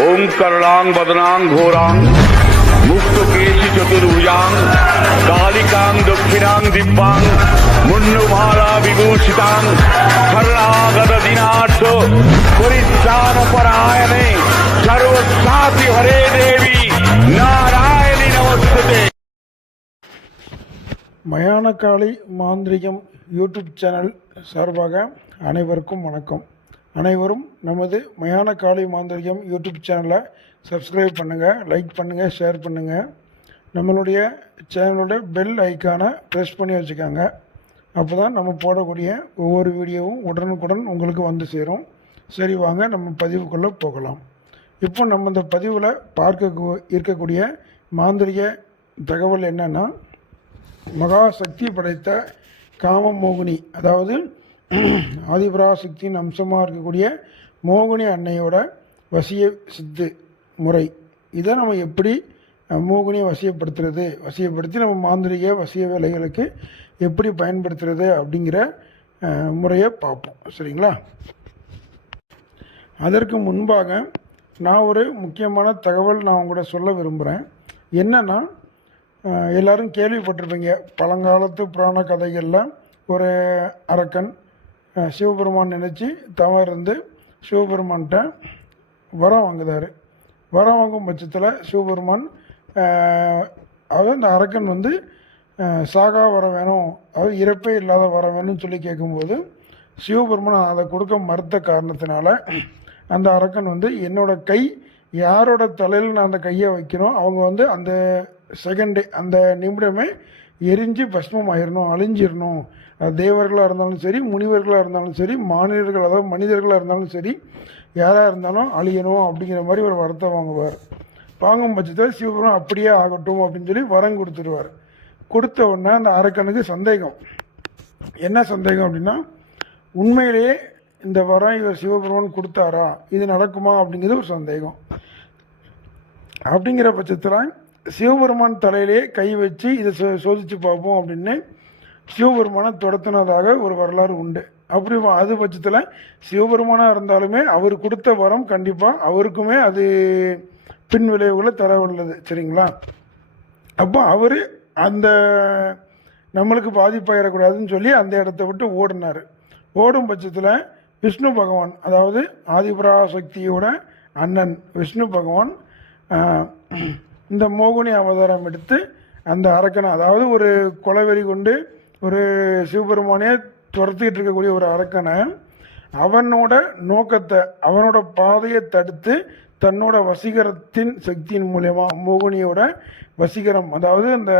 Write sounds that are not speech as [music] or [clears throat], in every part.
ओम करलांग बदनांग घोरांग मुक्त केशी चतुर्भुजांग कालिकांग दक्षिणांग दिव्यांग मुन्नुमाला विभूषितांग शरणागत दिनाथ परित्राण परायणे सर्वसाति हरे देवी नारायणी नमस्ते மயானக்காளி மாந்திரிகம் யூடியூப் சேனல் சார்பாக அனைவருக்கும் வணக்கம் அனைவரும் நமது மயானக்காளி மாந்திரியம் யூடியூப் சேனலை சப்ஸ்கிரைப் பண்ணுங்கள் லைக் பண்ணுங்கள் ஷேர் பண்ணுங்கள் நம்மளுடைய சேனலோட பெல் ஐக்கானை ப்ரெஸ் பண்ணி வச்சுக்கோங்க. அப்போ தான் நம்ம போடக்கூடிய ஒவ்வொரு வீடியோவும் உடனுக்குடன் உங்களுக்கு வந்து சேரும். சரி வாங்க நம்ம பதிவுக்குள்ளே போகலாம். இப்போ நம்ம இந்த பதிவில் பார்க்க இருக்கக்கூடிய மாந்திரிக தகவல் என்னென்னா மகா சக்தி படைத்த காமமோகினி அதாவது ஆதிபராசக்தியின் அம்சமாக இருக்கக்கூடிய மோகினி அன்னையோட வசிய சித்து முறை. இதை நம்ம எப்படி மோகினியை வசியப்படுத்துறது வசியப்படுத்தி நம்ம மாந்திரிக வசிய வேலைகளுக்கு எப்படி பயன்படுத்துறது அப்படிங்கிற முறையை பார்ப்போம். சரிங்களா? அதற்கு முன்பாக நான் ஒரு முக்கியமான தகவல் நான் உங்கள்கிட்ட சொல்ல விரும்புகிறேன் என்னென்னா எல்லோரும் எல்லாரும் கேள்விப்பட்டிருப்பீங்க பழங்காலத்து புராண கதைகளில் ஒரு அரக்கன் சிவபெருமான் நினச்சி தவம் இருந்து சிவபெருமான்கிட்ட வரம் வாங்குதாரு. வரம் வாங்கும் பட்சத்தில் சிவபெருமான் அதாவது அந்த அரக்கன் வந்து சாகா வரம் வேணும் அதாவது இறப்பே இல்லாத வரம் வேணும்னு சொல்லி கேட்கும்போது சிவபெருமான் அதை கொடுக்க மறுத்த காரணத்தினால அந்த அரக்கன் வந்து என்னோட கை யாரோட தலையில் நான் அந்த கையை வைக்கிறோம் அவங்க வந்து அந்த செகண்டு அந்த நிமிடமே எரிஞ்சு பஸ்மம் ஆயிடணும் அழிஞ்சிடணும் தேவர்களாக இருந்தாலும் சரி முனிவர்களாக இருந்தாலும் சரி மாநிலர்கள் அதாவது மனிதர்களாக இருந்தாலும் சரி யாராக இருந்தாலும் அழியணும் அப்படிங்கிற மாதிரி ஒரு வரத்தை வாங்குவார். வாங்கும் பட்சத்தில் சிவபெருமான் அப்படியே ஆகட்டும் அப்படின்னு சொல்லி வரம் கொடுத்துருவார். கொடுத்த உடனே அந்த அரக்கனுக்கு சந்தேகம். என்ன சந்தேகம் அப்படின்னா உண்மையிலேயே இந்த வரம் இவர் சிவபெருமான் கொடுத்தாரா? இது நடக்குமா அப்படிங்கிறது ஒரு சந்தேகம். அப்படிங்கிற பட்சத்தில் சிவபெருமான் தலையிலே கை வச்சு இதை சோ- சோதிச்சு பார்ப்போம் அப்படின்னு சிவபெருமானை துரத்துனதாக ஒரு வரலாறு உண்டு. அப்படி அது பட்சத்தில் சிவபெருமானாக இருந்தாலுமே அவர் கொடுத்த வரம் கண்டிப்பாக அவருக்குமே அது பின் விளைவுகளை தர உள்ளது சரிங்களா? அப்போ அவர் அந்த நம்மளுக்கு பாதிப்பாயிடக்கூடாதுன்னு சொல்லி அந்த இடத்த விட்டு ஓடினார். ஓடும் பட்சத்தில் விஷ்ணு பகவான் அதாவது ஆதிபராசக்தியோட அண்ணன் விஷ்ணு பகவான் இந்த மோகினி அவதாரம் எடுத்து அந்த அரக்கனை அதாவது ஒரு கொலவெறி கொண்டு ஒரு சிவபெருமானே துரத்திக்கிட்டு இருக்கக்கூடிய ஒரு அரக்கனை அவனோட நோக்கத்தை அவனோட பாதையை தடுத்து தன்னோட வசீகரத்தின் சக்தியின் மூலயமா மோகினியோட வசீகரம் அதாவது அந்த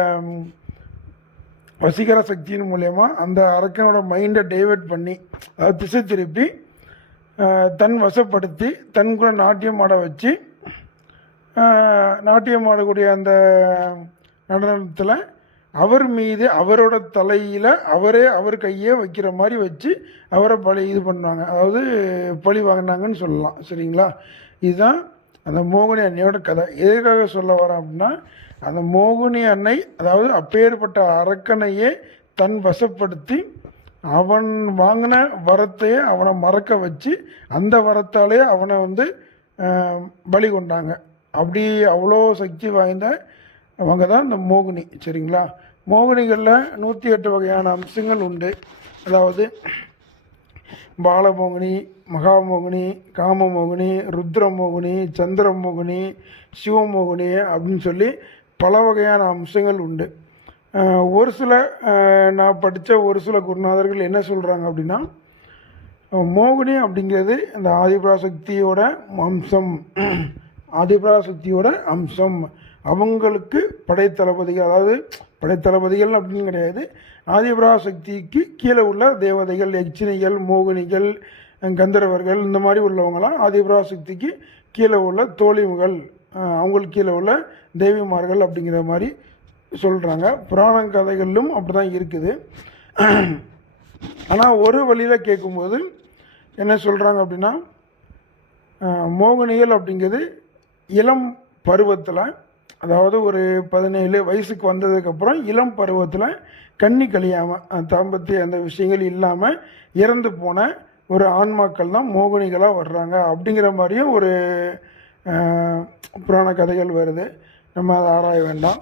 வசீகர சக்தியின் மூலயமா அந்த அரக்கனோட மைண்டை டைவெர்ட் பண்ணி அதாவது திசை திருப்பி தன் வசப்படுத்தி தன் கூட நாட்டியம் ஆட வச்சு நாட்டியம் ஆடக்கூடிய அந்த நடனத்தில் அவர் மீது அவரோட தலையில் அவரே அவர் கையே வைக்கிற மாதிரி வச்சு அவரை பழி இது பண்ணுவாங்க. அதாவது பழி வாங்கினாங்கன்னு சொல்லலாம். சரிங்களா? இதுதான் அந்த மோகினி அன்னையோட கதை. எதுக்காக சொல்ல வரேன் அப்படின்னா அந்த மோகினி அன்னை அதாவது அப்பேற்பட்ட அரக்கனையே தன் வசப்படுத்தி அவன் வாங்கின வரத்தையே அவனை மறக்க வச்சு அந்த வரத்தாலே அவனை வந்து பலி கொண்டாங்க. அப்படி அவ்வளோ சக்தி வாய்ந்த அவங்க தான் இந்த மோகினி சரிங்களா? மோகினிகளில் நூற்றி எட்டு வகையான அம்சங்கள் உண்டு. அதாவது பாலமோகினி மகாமோகினி காமமோகினி ருத்ரமோகினி சந்திரமோகினி சிவமோகினி அப்படின்னு சொல்லி பல வகையான அம்சங்கள் உண்டு. ஒரு சில நான் படித்த ஒரு சில குருநாதர்கள் என்ன சொல்கிறாங்க அப்படின்னா மோகினி அப்படிங்கிறது இந்த ஆதிபராசக்தியோட அம்சம். ஆதிபராசக்தியோட அம்சம். அவங்களுக்கு படைத்தளபதிகள் அதாவது படைத்தளபதிகள் அப்படின்னு கிடையாது. ஆதிபராசக்திக்கு கீழே உள்ள தேவதைகள் யக்ஷினிகள் மோகினிகள் கந்தர்வர்கள் இந்த மாதிரி உள்ளவங்களாம் ஆதிபராசக்திக்கு கீழே உள்ள தோழிவுகள் அவங்களுக்கு கீழே உள்ள தேவிமார்கள் அப்படிங்கிற மாதிரி சொல்கிறாங்க புராண கதைகளிலும் அப்படி தான் இருக்குது. ஆனால் ஒரு வழியில் கேட்கும்போது என்ன சொல்கிறாங்க அப்படின்னா மோகினிகள் அப்படிங்கிறது இளம் பருவத்தில் அதாவது ஒரு பதினேழு வயசுக்கு வந்ததுக்கப்புறம் இளம் பருவத்தில் கண்ணி கழியாமல் தாம்பத்திய அந்த விஷயங்கள் இல்லாமல் இறந்து போன ஒரு ஆன்மாக்கள் தான் மோகினிகளாக வர்றாங்க அப்படிங்கிற மாதிரியும் ஒரு புராண கதைகள் வருது. நம்ம அதை ஆராய வேண்டாம்.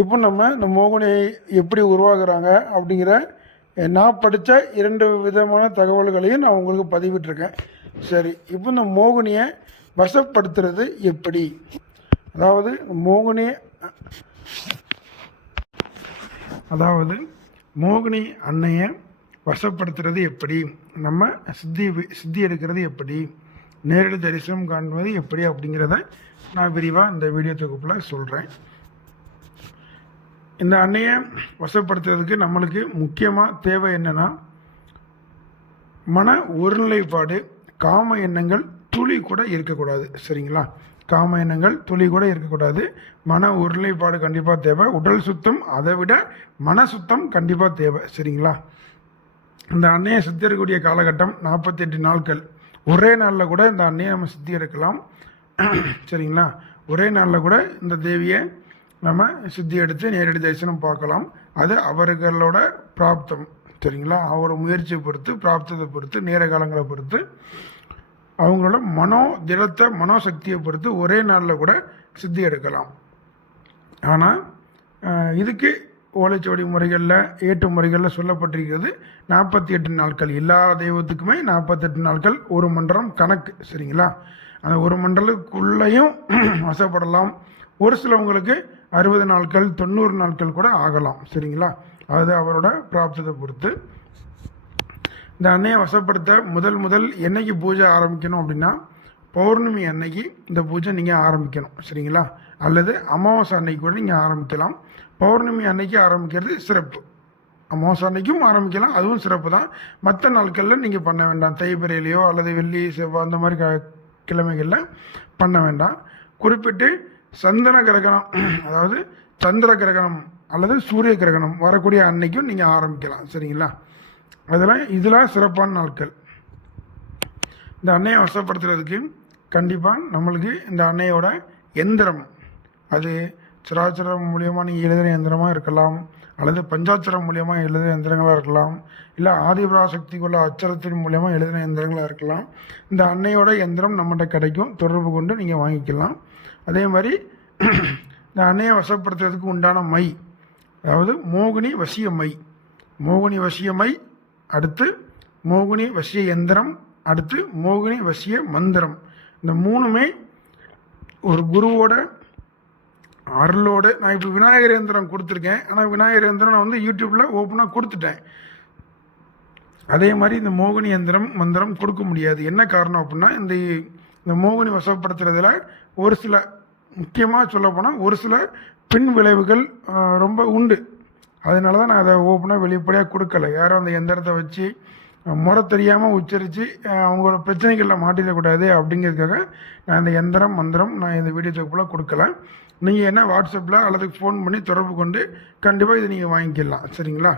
இப்போ நம்ம இந்த மோகினியை எப்படி உருவாகிறாங்க அப்படிங்கிற நான் படித்த இரண்டு விதமான தகவல்களையும் நான் உங்களுக்கு பதிவிட்டிருக்கேன். சரி இப்போ இந்த மோகினியை வசப்படுத்துறது எப்படி? அதாவது மோகினி அதாவது மோகினி அன்னையை வசப்படுத்துறது எப்படி? நம்ம சித்தி சித்தி எடுக்கிறது எப்படி? நேரடி தரிசனம் காண்பது எப்படி? அப்படிங்கிறத நான் விரிவாக இந்த வீடியோ தொகுப்பில் சொல்கிறேன் இந்த அன்னையை வசப்படுத்துறதுக்கு நம்மளுக்கு முக்கியமாக தேவை என்னென்னா மன ஒருநிலைப்பாடு காம எண்ணங்கள் துளி கூட இருக்கக்கூடாது. சரிங்களா? காம எண்ணங்கள் துளி கூட இருக்கக்கூடாது. மன ஒருநிலைப்பாடு கண்டிப்பாக தேவை. உடல் சுத்தம் அதை விட மன சுத்தம் கண்டிப்பாக தேவை. சரிங்களா? இந்த அன்னையை சித்திருக்கக்கூடிய காலகட்டம் நாற்பத்தெட்டு நாட்கள். ஒரே நாளில் கூட இந்த அன்னையை நம்ம சித்தி எடுக்கலாம் சரிங்களா? ஒரே நாளில் கூட இந்த தேவியை நம்ம சித்தி எடுத்து நேரடி தரிசனம் பார்க்கலாம். அது அவர்களோட பிராப்தம். சரிங்களா? அவரோட முயற்சியை பொறுத்து பிராப்தத்தை பொறுத்து நேர காலங்களை பொறுத்து. அவங்களோட மனோ திடத்தை மனோசக்தியை பொறுத்து ஒரே நாளில் கூட சித்தி எடுக்கலாம். ஆனால் இதுக்கு ஓலைச்சுவடி முறைகளில் ஏட்டு முறைகளில் சொல்லப்பட்டிருக்கிறது நாற்பத்தி எட்டு நாட்கள். எல்லா தெய்வத்துக்குமே நாற்பத்தெட்டு நாட்கள் ஒரு மண்டலம் கணக்கு சரிங்களா? அந்த ஒரு மண்டலத்துக்குள்ளேயும் [clears throat] வசப்படலாம். ஒரு சிலவங்களுக்கு அறுபது நாட்கள் தொண்ணூறு நாட்கள் கூட ஆகலாம் சரிங்களா? அது அவரோட பிராப்தத்தை பொறுத்து. இந்த அன்னையை வசப்படுத்த முதல் முதல் என்னைக்கு பூஜை ஆரம்பிக்கணும் அப்படின்னா பௌர்ணமி அன்னைக்கு இந்த பூஜை நீங்கள் ஆரம்பிக்கணும் சரிங்களா? அல்லது அமாவாசை அன்னைக்கு கூட நீங்கள் ஆரம்பிக்கலாம். பௌர்ணமி அன்னைக்கு ஆரம்பிக்கிறது சிறப்பு. அமாவாசை அன்னைக்கும் ஆரம்பிக்கலாம் அதுவும் சிறப்பு தான். மற்ற நாட்களில் நீங்கள் பண்ண வேண்டாம். தைப்பிரையிலையோ அல்லது வெள்ளி செவ்வாய் அந்த மாதிரி க கிழமைகளில் பண்ண வேண்டாம். குறிப்பிட்டு சந்தன கிரகணம் அதாவது சந்திர கிரகணம் அல்லது சூரிய கிரகணம் வரக்கூடிய அன்னைக்கும் நீங்கள் ஆரம்பிக்கலாம் சரிங்களா? அதெல்லாம் இதெல்லாம் சிறப்பான நாட்கள். இந்த அன்னையை வசப்படுத்துறதுக்கு கண்டிப்பாக நம்மளுக்கு இந்த அன்னையோட எந்திரம். அது சிராச்சரம் மூலியமாக நீங்கள் எழுதுகிற எந்திரமாக இருக்கலாம் அல்லது பஞ்சாட்சரம் மூலியமாக எழுதுகிற எந்திரங்களாக இருக்கலாம் இல்லை ஆதிபராசக்திக்குள்ள அச்சரத்தின் மூலியமாக எழுதின எந்திரங்களாக இருக்கலாம். இந்த அன்னையோட எந்திரம் நம்மகிட்ட கிடைக்கும் தொடர்பு கொண்டு நீங்கள் வாங்கிக்கலாம். அதே மாதிரி இந்த அன்னையை வசப்படுத்துறதுக்கு உண்டான மை அதாவது மோகினி வசிய மை. மோகினி வசிய மை அடுத்து மோகினி வசிய எந்திரம் அடுத்து மோகினி வசிய மந்திரம். இந்த மூணுமே ஒரு குருவோட அருளோடு நான் இப்போ விநாயகர் எந்திரம் கொடுத்துருக்கேன். ஆனால் விநாயகர் எந்திரம் நான் வந்து யூடியூப்பில் ஓப்பனாக கொடுத்துட்டேன். அதே மாதிரி இந்த மோகினி எந்திரம் மந்திரம் கொடுக்க முடியாது. என்ன காரணம் அப்படின்னா இந்த இந்த மோகினி வசப்படுத்துறதுல ஒரு சில முக்கியமாக சொல்லப்போனால் ஒரு சில பின் விளைவுகள் ரொம்ப உண்டு. அதனால தான் நான் அதை ஓப்பனாக வெளிப்படையாக கொடுக்கல. யாரும் அந்த எந்திரத்தை வச்சு முறை தெரியாமல் உச்சரித்து அவங்களோட பிரச்சனைகளில் மாட்டிடக்கூடாது அப்படிங்கிறதுக்காக நான் இந்த எந்திரம் மந்திரம் நான் இந்த வீடியோ தொகுப்பில் கொடுக்கல. நீங்கள் என்ன வாட்ஸ்அப்பில் அல்லது ஃபோன் பண்ணி தொடர்பு கொண்டு கண்டிப்பாக இதை நீங்கள் வாங்கிக்கலாம். சரிங்களா?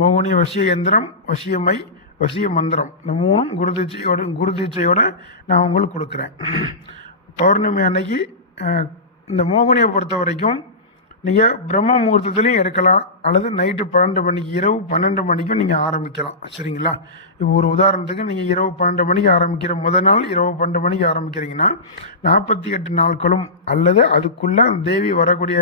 மோகினி வசிய எந்திரம் வசியமை வசிய மந்திரம். இந்த மூணும் குருதீட்சையோட குருதீட்சையோட நான் உங்களுக்கு கொடுக்குறேன். பௌர்ணமி அன்னைக்கு இந்த மோகினியை பொறுத்த வரைக்கும் நீங்கள் பிரம்ம முகூர்த்தத்துலேயும் எடுக்கலாம் அல்லது நைட்டு பன்னெண்டு மணிக்கு இரவு பன்னெண்டு மணிக்கும் நீங்கள் ஆரம்பிக்கலாம். சரிங்களா? இப்போ ஒரு உதாரணத்துக்கு நீங்கள் இரவு பன்னெண்டு மணிக்கு ஆரம்பிக்கிற முதல் நாள் இரவு பன்னெண்டு மணிக்கு ஆரம்பிக்கிறீங்கன்னா நாற்பத்தி எட்டு நாட்களும் அல்லது அதுக்குள்ளே அந்த தேவி வரக்கூடிய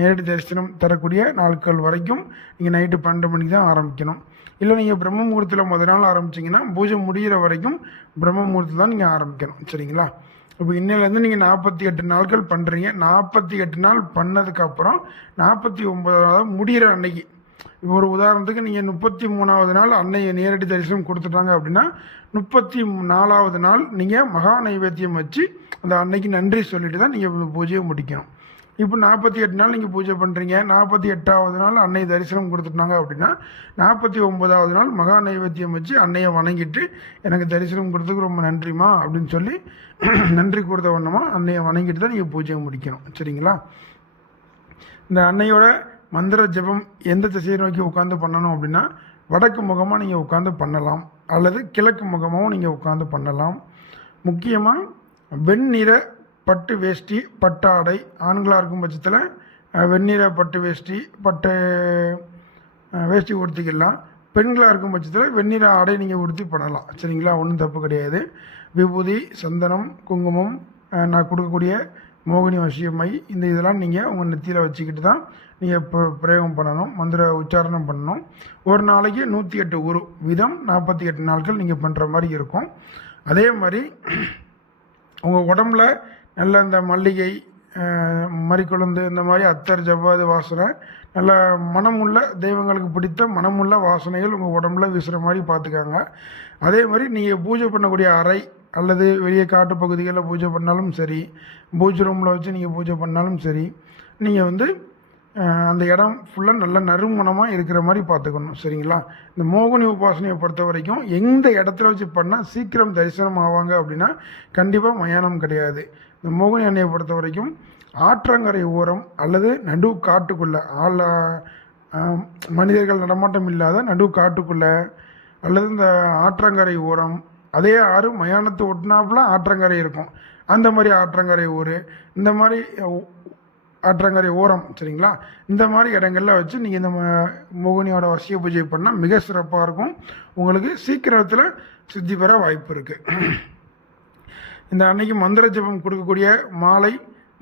நேரடி தரிசனம் தரக்கூடிய நாட்கள் வரைக்கும் நீங்கள் நைட்டு பன்னெண்டு மணிக்கு தான் ஆரம்பிக்கணும். இல்லை நீங்கள் பிரம்ம முகூர்த்தத்தில் முதல் நாள் ஆரம்பிச்சிங்கன்னா பூஜை முடிகிற வரைக்கும் பிரம்ம முகூர்த்தம் தான் நீங்கள் ஆரம்பிக்கணும். சரிங்களா? இப்போ இன்னிலேருந்து நீங்கள் நாற்பத்தி எட்டு நாட்கள் பண்ணுறீங்க நாற்பத்தி எட்டு நாள் பண்ணதுக்கப்புறம் நாற்பத்தி ஒம்பதாவது முடிகிற அன்னைக்கு. இப்போ ஒரு உதாரணத்துக்கு நீங்கள் முப்பத்தி மூணாவது நாள் அன்னையை நேரடி தரிசனம் கொடுத்துட்டாங்க அப்படின்னா முப்பத்தி நாலாவது நாள் நீங்கள் மகா நைவேத்தியம் வச்சு அந்த அன்னைக்கு நன்றி சொல்லிட்டு தான் நீங்கள் பூஜையை முடிக்கணும். இப்போ நாற்பத்தி எட்டு நாள் நீங்கள் பூஜை பண்ணுறீங்க நாற்பத்தி எட்டாவது நாள் அன்னை தரிசனம் கொடுத்துட்டாங்க அப்படின்னா நாற்பத்தி ஒன்பதாவது நாள் மகா நைவேத்தியம் வச்சு அன்னையை வணங்கிட்டு எனக்கு தரிசனம் கொடுத்ததுக்கு ரொம்ப நன்றிம்மா அப்படின்னு சொல்லி நன்றி கூறுத வண்ணமாக அன்னையை வணங்கிட்டு தான் நீங்கள் பூஜையை முடிக்கணும். சரிங்களா? இந்த அன்னையோட மந்திர ஜெபம் எந்த திசையை நோக்கி உட்காந்து பண்ணணும் அப்படின்னா வடக்கு முகமாக நீங்கள் உட்காந்து பண்ணலாம். அல்லது கிழக்கு முகமாகவும் நீங்கள் உட்காந்து பண்ணலாம். முக்கியமாக வெண்ணிற பட்டு வேஷ்டி பட்டாடை ஆண்களாக இருக்கும் பட்சத்தில் அஹ், வெண்ணிற பட்டு வேஷ்டி பட்டு வேஷ்டி உடுத்திக்கலாம். பெண்களாக இருக்கும் பட்சத்தில் வெண்ணிற ஆடை நீங்கள் உடுத்தி பண்ணலாம். சரிங்களா? ஒன்றும் தப்பு கிடையாது. விபூதி சந்தனம் குங்குமம் நான் கொடுக்கக்கூடிய மோகினி வசியம்மை இந்த இதெல்லாம் நீங்கள் உங்கள் நெத்தியில் வச்சுக்கிட்டு தான் நீங்கள் பிரயோகம் பண்ணணும். மந்திர உச்சாரணம் பண்ணணும். ஒரு நாளைக்கு நூற்றி எட்டு உரு வீதம் நாற்பத்தி எட்டு நாட்கள் நீங்கள் பண்ணுற மாதிரி இருக்கும். அதே மாதிரி உங்கள் உடம்புல நல்ல இந்த மல்லிகை மறிக்குழுந்து இந்த மாதிரி அத்தர் ஜவ்வாது வாசனை நல்ல மனமுள்ள தெய்வங்களுக்கு பிடித்த மனமுள்ள வாசனைகள் உங்கள் உடம்புல வீசுகிற மாதிரி பார்த்துக்காங்க அதே மாதிரி நீங்கள் பூஜை பண்ணக்கூடிய அறை அல்லது வெளியே காட்டு பகுதிகளில் பூஜை பண்ணாலும் சரி பூஜை ரூமில் வச்சு நீங்கள் பூஜை பண்ணாலும் சரி நீங்கள் வந்து அந்த இடம் ஃபுல்லாக நல்ல நறுமணமாக இருக்கிற மாதிரி பார்த்துக்கணும் சரிங்களா? இந்த மோகினி உபாசனையை பொறுத்த வரைக்கும் எந்த இடத்துல வச்சு பண்ணால் சீக்கிரம் தரிசனம் ஆவாங்க அப்படின்னா கண்டிப்பாக மயானம் கிடையாது. இந்த மோகினி அன்னையை பொறுத்த வரைக்கும் ஆற்றங்கரை ஓரம் அல்லது நடு காட்டுக்குள்ளே ஆள மனிதர்கள் நடமாட்டம் இல்லாத நடு காட்டுக்குள்ளே அல்லது இந்த ஆற்றங்கரை ஓரம் அதே ஆறு மயானத்தை ஒட்டினாப்புல ஆற்றங்கரை இருக்கும். அந்த மாதிரி ஆற்றங்கரை ஊர் இந்த மாதிரி ஆற்றங்கரை ஓரம் சரிங்களா? இந்த மாதிரி இடங்கள்ல வச்சு நீங்கள் இந்த ம- மோகினியோட வசிய பூஜை பண்ணால் மிக சிறப்பாக இருக்கும். உங்களுக்கு சீக்கிரத்தில் சித்தி பெற வாய்ப்பு இருக்குது இந்த அன்னைக்கு மந்திர ஜபம் கொடுக்கக்கூடிய மாலை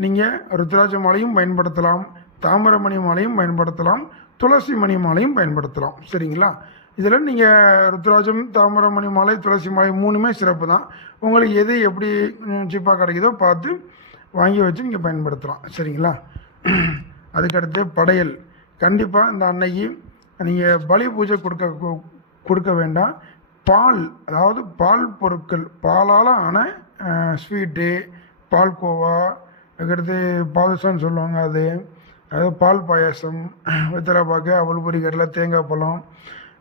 நீங்கள் ருத்ராட்ச மாலையும் பயன்படுத்தலாம் தாமிரமணி மாலையும் பயன்படுத்தலாம் துளசி மணி மாலையும் பயன்படுத்தலாம். சரிங்களா? இதில் நீங்கள் ருத்ராஜம் தாமிரமணி மாலை துளசி மாலை மூணுமே சிறப்பு தான். உங்களுக்கு எது எப்படி சீப்பாக கிடைக்குதோ பார்த்து வாங்கி வச்சு நீங்கள் பயன்படுத்தலாம். சரிங்களா? அதுக்கடுத்து படையல். கண்டிப்பாக இந்த அன்னைக்கு நீங்கள் பலி பூஜை கொடுக்க கொடுக்க வேண்டாம். பால் அதாவது பால் பொருட்கள் பாலால் ஆன ஸ்வீட்டு பால்கோவா அதுக்கடுத்து பாதுசான்னு சொல்லுவாங்க அது. அதாவது பால் பாயாசம் வெத்தலை பாக்கு அவல் பொரி கடலை தேங்காய் பழம்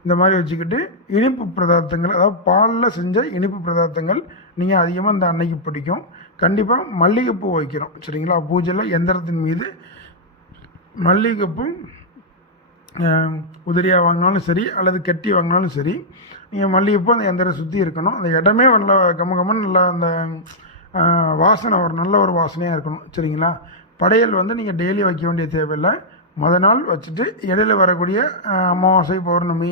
இந்த மாதிரி வச்சுக்கிட்டு இனிப்பு பதார்த்தங்கள் அதாவது பாலில் செஞ்ச இனிப்பு பதார்த்தங்கள் நீங்கள் அதிகமாக இந்த அன்னைக்கு பிடிக்கும். கண்டிப்பாக மல்லிகைப்பூ வைக்கிறோம் சரிங்களா? பூஜையில் எந்திரத்தின் மீது மல்லிகைப்பூ உதிரியாக வாங்கினாலும் சரி அல்லது கட்டி வாங்கினாலும் சரி நீங்கள் மல்லிகைப்பூ அந்த எந்திரம் சுற்றி இருக்கணும். அந்த இடமே நல்ல கம கமன்னு நல்லா அந்த வாசனை ஒரு நல்ல ஒரு வாசனையாக இருக்கணும் சரிங்களா? படையல் வந்து நீங்கள் டெய்லி வைக்க வேண்டிய தேவையில்லை. முத நாள் வச்சுட்டு இடையில வரக்கூடிய அமாவாசை பௌர்ணமி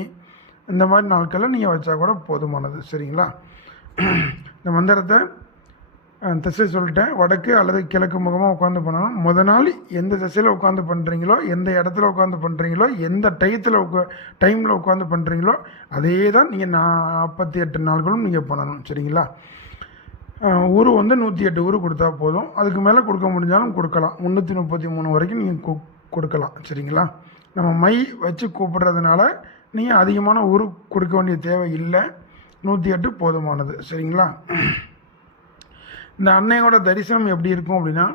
இந்த மாதிரி நாட்களில் நீங்கள் வச்சா கூட போதுமானது சரிங்களா? இந்த மந்திரத்தை திசை சொல்லிட்டேன். வடக்கு அல்லது கிழக்கு முகமாக உட்காந்து பண்ணணும். முத நாள் எந்த திசையில் உட்காந்து பண்ணுறீங்களோ எந்த இடத்துல உட்காந்து பண்ணுறீங்களோ எந்த டயத்தில் உட்கா டைமில் உட்காந்து பண்ணுறீங்களோ அதே தான் நீங்கள் நாற்பத்தி எட்டு நாள்களும் நீங்கள் பண்ணணும். சரிங்களா? ஊர் உரு வந்து நூற்றி எட்டு உரு கொடுத்தா போதும். அதுக்கு மேலே கொடுக்க முடிஞ்சாலும் கொடுக்கலாம். முந்நூற்றி முப்பத்தி மூணு வரைக்கும் நீங்கள் கு கொடுக்கலாம். சரிங்களா? நம்ம மை வச்சு கூப்பிடுறதுனால நீங்கள் அதிகமான உரு கொடுக்க வேண்டிய தேவை இல்லை. நூற்றி எட்டு போதுமானது. சரிங்களா? இந்த அன்னையோட தரிசனம் எப்படி இருக்கும் அப்படின்னா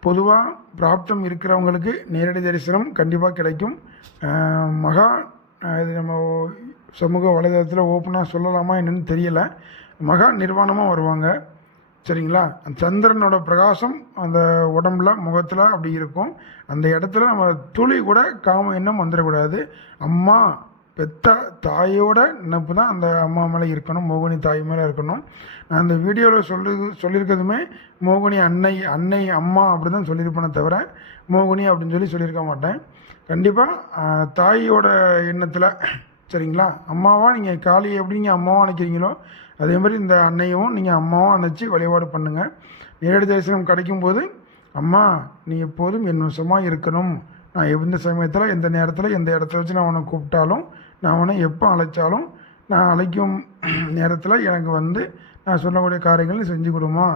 பொதுவாக பிராப்தம் இருக்கிறவங்களுக்கு நேரடி தரிசனம் கண்டிப்பாக கிடைக்கும். மகா இது நம்ம சமூக வலைதளத்தில் ஓப்பனாக சொல்லலாமா என்னென்னு தெரியலை. மகா நிர்வாணமாக வருவாங்க. சரிங்களா? அந்த சந்திரனோட பிரகாசம் அந்த உடம்புல முகத்தில் அப்படி இருக்கும். அந்த இடத்துல நம்ம துளி கூட காம எண்ணம் வந்துடக்கூடாது. அம்மா பெத்த தாயோட நினப்பு தான் அந்த அம்மா மேலே இருக்கணும் மோகினி தாய் மேலே இருக்கணும். நான் அந்த வீடியோவில் சொல்லு சொல்லியிருக்கிறதுமே மோகினி அன்னை அன்னை அம்மா அப்படி தான் சொல்லியிருப்பேனே தவிர மோகினி அப்படின்னு சொல்லி சொல்லியிருக்க மாட்டேன். கண்டிப்பாக தாயோட எண்ணத்தில் சரிங்களா? அம்மாவாக நீங்கள் காளியை எப்படி நீங்கள் அம்மாவாக நினைக்கிறீங்களோ அதே மாதிரி இந்த அன்னையும் நீங்கள் அம்மாவாக நினச்சி வழிபாடு பண்ணுங்கள் நேரடி தரிசனம் கிடைக்கும்போது அம்மா நீ எப்போதும் என் வசமாக இருக்கணும். நான் எந்த சமயத்தில் எந்த நேரத்தில் எந்த இடத்துல வச்சு நான் உன்னை கூப்பிட்டாலும் நான் உன்னை எப்போ அழைச்சாலும் நான் அழைக்கும் நேரத்தில் எனக்கு வந்து நான் சொல்லக்கூடிய காரியங்கள் செஞ்சு கொடுமா.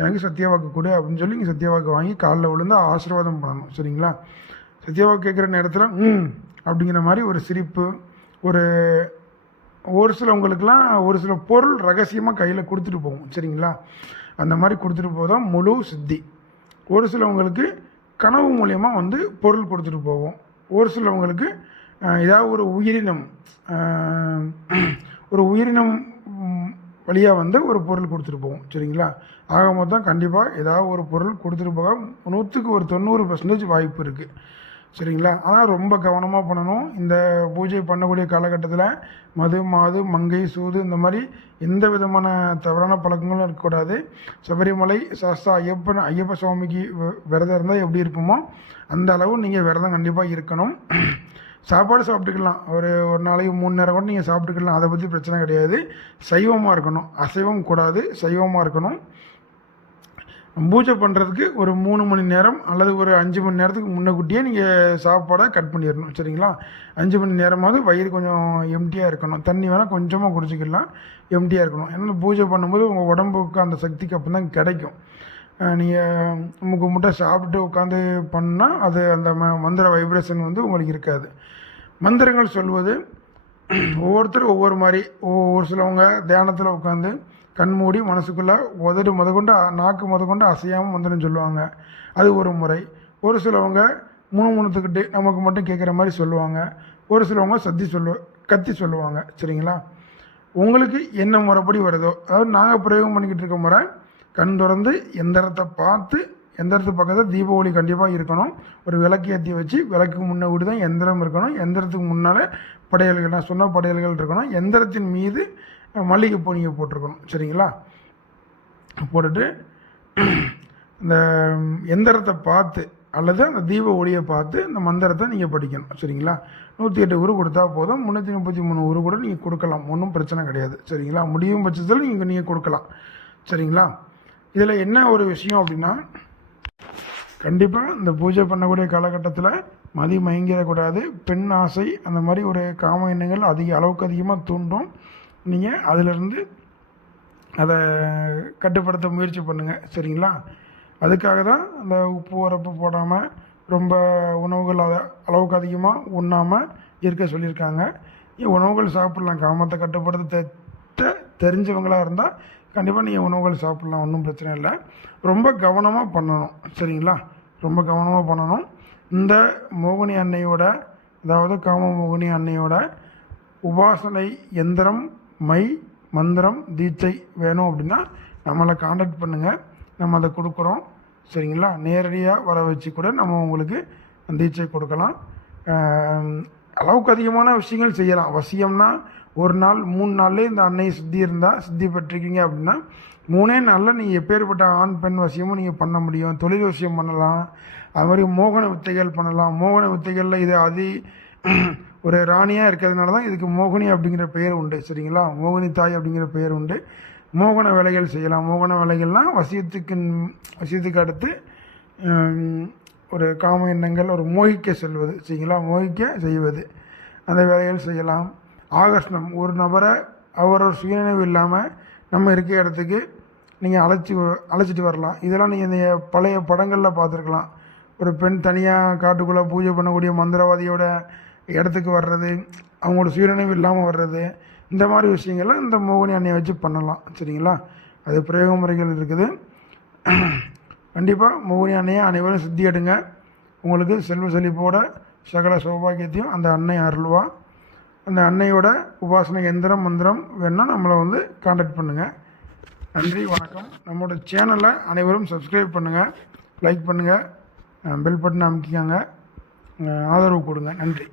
எனக்கு சத்தியவாக்கு கொடு அப்படின்னு சொல்லி நீங்கள் சத்தியவாக்கு வாங்கி காலில் விழுந்து ஆசீர்வாதம் பண்ணணும். சரிங்களா? சத்தியவாக்கு கேட்குற நேரத்தில் ம் அப்படிங்கிற மாதிரி ஒரு சிரிப்பு ஒரு ஒரு சிலவங்களுக்கெல்லாம் ஒரு சில பொருள் ரகசியமாக கையில் கொடுத்துட்டு போகும். சரிங்களா? அந்த மாதிரி கொடுத்துட்டு போதான் முழு சித்தி. ஒரு சிலவங்களுக்கு கனவு மூலயமா வந்து பொருள் கொடுத்துட்டு போவோம் ஒரு சிலவங்களுக்கு ஏதாவது ஒரு உயிரினம் ஒரு உயிரினம் வழியாக வந்து ஒரு பொருள் கொடுத்துட்டு போகும் சரிங்களா? ஆக மொத்தம் கண்டிப்பாக ஏதாவது ஒரு பொருள் கொடுத்துட்டு போக நூற்றுக்கு ஒரு தொண்ணூறு பர்சன்டேஜ் வாய்ப்பு இருக்குது சரிங்களா? ஆனால் ரொம்ப கவனமாக பண்ணணும். இந்த பூஜை பண்ணக்கூடிய காலகட்டத்தில் மது மாது மங்கை சூது இந்த மாதிரி எந்த விதமான தவறான பழக்கங்களும் இருக்கக்கூடாது. சபரிமலை சாஸ்தா ஐயப்பன் ஐயப்ப சுவாமிக்கு வ- விரதம் இருந்தால் எப்படி இருப்போமோ அந்த அளவு நீங்கள் விரதம் கண்டிப்பாக இருக்கணும். சாப்பாடு சாப்பிட்டுக்கலாம். ஒரு ஒரு நாளைக்கு மூணு நேரம் கூட நீங்கள் சாப்பிட்டுக்கலாம். அதை பற்றி பிரச்சனை கிடையாது. சைவமாக இருக்கணும். அசைவம் கூடாது. சைவமாக இருக்கணும். பூஜை பண்ணுறதுக்கு ஒரு மூணு மணி நேரம் அல்லது ஒரு அஞ்சு மணி நேரத்துக்கு முன்னக்கூட்டியே நீங்கள் சாப்பாடை கட் பண்ணிடணும். சரிங்களா? அஞ்சு மணி நேரமாவது வயிறு கொஞ்சம் எம்டியாக இருக்கணும். தண்ணி வேணால் கொஞ்சமாக குடிச்சிக்கலாம். எம்டியாக இருக்கணும். ஏன்னா பூஜை பண்ணும்போது உங்கள் உடம்புக்கு அந்த சக்திக்கு அப்போ தான் கிடைக்கும். நீங்கள் முக்கு முட்டை சாப்பிட்டு உட்காந்து பண்ணால் அது அந்த ம மந்திர வைப்ரேஷன் வந்து உங்களுக்கு இருக்காது. மந்திரங்கள் சொல்வது [clears throat] ஒவ்வொருத்தரும் ஒவ்வொரு மாதிரி ஒவ்வொரு சிலவங்க தியானத்தில் உட்காந்து கண் மூடி மனசுக்குள்ளே உதடு முதற்கொண்டு நாக்கு முதற்கொண்டு அசையாமல் மந்திரம் சொல்லுவாங்க. அது ஒரு முறை. ஒரு சிலவங்க முணுமுணுத்துக்கிட்டு நமக்கு மட்டும் கேட்குற மாதிரி சொல்லுவாங்க. ஒரு சிலவங்க சத்தி சொல்லு கத்தி சொல்லுவாங்க. சரிங்களா? உங்களுக்கு என்ன முறைப்படி வருதோ அதாவது நாங்கள் பிரயோகம் பண்ணிக்கிட்டு இருக்க முறை கண் திறந்து எந்திரத்தை பார்த்து எந்திரத்து பக்கத்தில் தீப ஒளி கண்டிப்பாக இருக்கணும். ஒரு விளக்கு ஏற்றி வச்சு விளக்கு முன்னே விட்டு தான் எந்திரம் இருக்கணும். எந்திரத்துக்கு முன்னால் படையல்கள் நான் சொன்ன படையல்கள் இருக்கணும். எந்திரத்தின் மீது மல்லிகைப்பூ நீங்கள் போட்டிருக்கணும். சரிங்களா? போட்டுட்டு இந்த எந்திரத்தை பார்த்து அல்லது அந்த தீப ஒளியை பார்த்து இந்த மந்திரத்தை நீங்கள் படிக்கணும். சரிங்களா? நூற்றி எட்டு உரு கொடுத்தா போதும். முந்நூற்றி முப்பத்தி மூணு உரு கூட நீங்கள் கொடுக்கலாம். ஒன்றும் பிரச்சனை கிடையாது. சரிங்களா? முடியும் பட்சத்தில் நீங்கள் நீங்கள் கொடுக்கலாம். சரிங்களா? இதில் என்ன ஒரு விஷயம் அப்படின்னா கண்டிப்பாக இந்த பூஜை பண்ணக்கூடிய காலகட்டத்தில் மதி மயங்கிடக்கூடாது பெண் ஆசை அந்த மாதிரி ஒரு காம எண்ணங்கள் அதிக அளவுக்கு அதிகமாக தூண்டும். நீங்கள் அதிலிருந்து அதை கட்டுப்படுத்த முயற்சி பண்ணுங்கள் சரிங்களா? அதுக்காக தான் அந்த உப்பு உரப்பு போடாமல் ரொம்ப உணவுகள் அதை அளவுக்கு அதிகமாக உண்ணாமல் இருக்க சொல்லியிருக்காங்க. உணவுகள் சாப்பிட்லாம் காமத்தை கட்டுப்படுத்த தெரிஞ்சவங்களாக இருந்தால் கண்டிப்பாக நீங்கள் உணவுகள் சாப்பிட்லாம் ஒன்றும் பிரச்சனை இல்லை. ரொம்ப கவனமாக பண்ணணும் சரிங்களா? ரொம்ப கவனமாக பண்ணணும். இந்த மோகினி அன்னையோட அதாவது காம மோகினி அன்னையோட உபாசனை எந்திரம் மை மந்திரம் தீட்சை வேணும் அப்படின்னா நம்மளை காண்டாக்ட் பண்ணுங்கள் நம்ம அதை கொடுக்குறோம் சரிங்களா? நேரடியாக வர வச்சு கூட நம்ம உங்களுக்கு தீட்சை கொடுக்கலாம். அளவுக்கு அதிகமான விஷயங்கள் செய்யலாம். அவசியம்னா ஒரு நாள் மூணு நாள்லேயே இந்த அன்னை சித்தி இருந்தால் சித்தி பெற்றிருக்கீங்க அப்படின்னா மூணே நாளில் நீங்கள் எப்பேற்பட்ட ஆண் பெண் வசியமும் நீங்கள் பண்ண முடியும். தொழில் விஷயம் பண்ணலாம். அது மாதிரி மோகன வித்தைகள் பண்ணலாம். மோகன வித்தைகளில் இது அதி ஒரு ராணியாக இருக்கிறதுனால தான் இதுக்கு மோகினி அப்படிங்கிற பெயர் உண்டு சரிங்களா? மோகினி தாய் அப்படிங்கிற பெயர் உண்டு. மோகன வேலைகள் செய்யலாம். மோகன வேலைகள்லாம் வசியத்துக்கு வசியத்துக்கு அடுத்து ஒரு காம எண்ணங்கள் ஒரு மோகிக்க செல்வது சரிங்களா? மோகிக்க செய்வது. அந்த வேலைகள் செய்யலாம். ஆகர்ஷணம். ஒரு நபரை அவரோட சுயநினைவு இல்லாமல் நம்ம இருக்க இடத்துக்கு நீங்கள் அழைச்சி அழைச்சிட்டு வரலாம். இதெல்லாம் நீங்கள் இந்த பழைய படங்களில் பார்த்துருக்கலாம். ஒரு பெண் தனியாக காட்டுக்குள்ளே பூஜை பண்ணக்கூடிய மந்திரவாதியோட இடத்துக்கு வர்றது அவங்களோட சுயநினைவு இல்லாமல் வர்றது இந்த மாதிரி விஷயங்கள்லாம் இந்த மோகினி அன்னையை வச்சு பண்ணலாம். சரிங்களா? அது பிரயோக முறைகள் இருக்குது. கண்டிப்பாக மோகினி அன்னையை அனைவரும் சித்தி எடுங்க. உங்களுக்கு செல்வ செழிப்போட சகல சௌபாகியத்தையும் அந்த அன்னை அருள்வா. அந்த அன்னையோட உபாசனை எந்திரம் மந்திரம் வேணால் நம்மளை வந்து காண்டாக்ட் பண்ணுங்கள் நன்றி வணக்கம். நம்மளோட சேனலை அனைவரும் சப்ஸ்கிரைப் பண்ணுங்கள் லைக் பண்ணுங்கள் பெல் பட்டன் அமைக்கிக்காங்க. ஆதரவு கொடுங்க. நன்றி.